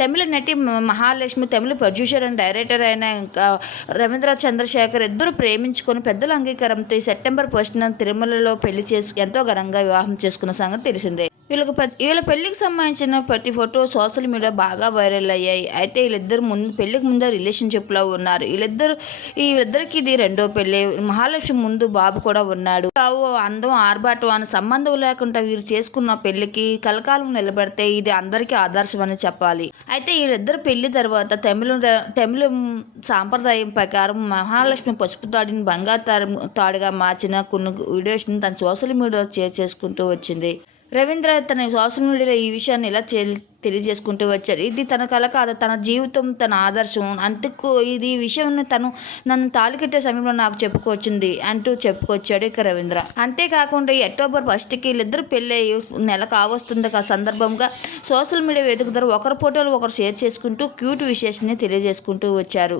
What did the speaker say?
తమిళ నటి మహాలక్ష్మి తమిళ producer and director అయిన ఇంకా రవీంద్ర చంద్రశేఖర్ ఇద్దరు ప్రేమించుకొని పెద్దల అంగీకారంతో ఈ సెప్టెంబర్ ఫస్ట్న తిరుమలలో పెళ్ళి చేసు ఎంతో ఘనంగా వివాహం చేసుకున్న సంగతి తెలిసిందే. వీళ్ళకి వీళ్ళ పెళ్ళికి సంబంధించిన ప్రతి ఫోటో సోషల్ మీడియా బాగా వైరల్ అయ్యాయి. అయితే వీళ్ళిద్దరు ముందు పెళ్ళికి ముందే రిలేషన్షిప్లో ఉన్నారు. వీళ్ళిద్దరు వీళ్ళిద్దరికి ఇది రెండో పెళ్ళి మహాలక్ష్మి ముందు బాబు కూడా ఉన్నాడు. బాబు అందం ఆర్భాటం అని సంబంధం లేకుండా వీరు చేసుకున్న పెళ్ళికి కలకాలం నిలబెడితే ఇది అందరికీ ఆదర్శం అని చెప్పాలి. అయితే వీళ్ళిద్దరు పెళ్ళి తర్వాత తమిళ తమిళ సాంప్రదాయం ప్రకారం మహాలక్ష్మి పసుపు తాడిని బంగారు తాడుగా మార్చిన కొన్ని వీడియోస్ని తన సోషల్ మీడియా షేర్ చేసుకుంటూ వచ్చింది. రవీంద్ర తన సోషల్ మీడియాలో ఈ విషయాన్ని ఇలా తెలియజేసుకుంటూ వచ్చారు? ఇది తన కళ కాదు తన జీవితం తన ఆదర్శం. అంతకు ఇది ఈ విషయం తను నన్ను తాలికెట్టే సమయంలో నాకు చెప్పుకొచ్చింది అంటూ చెప్పుకొచ్చాడు ఇక రవీంద్ర. అంతేకాకుండా ఈ అక్టోబర్ ఫస్ట్కి వీళ్ళిద్దరు పెళ్ళి నెల కావస్తుంది ఆ సందర్భంగా సోషల్ మీడియా వేదిక ద్వారా ఒకరి ఫోటోలు ఒకరు షేర్ చేసుకుంటూ క్యూట్ విశేషాన్ని తెలియజేసుకుంటూ వచ్చారు.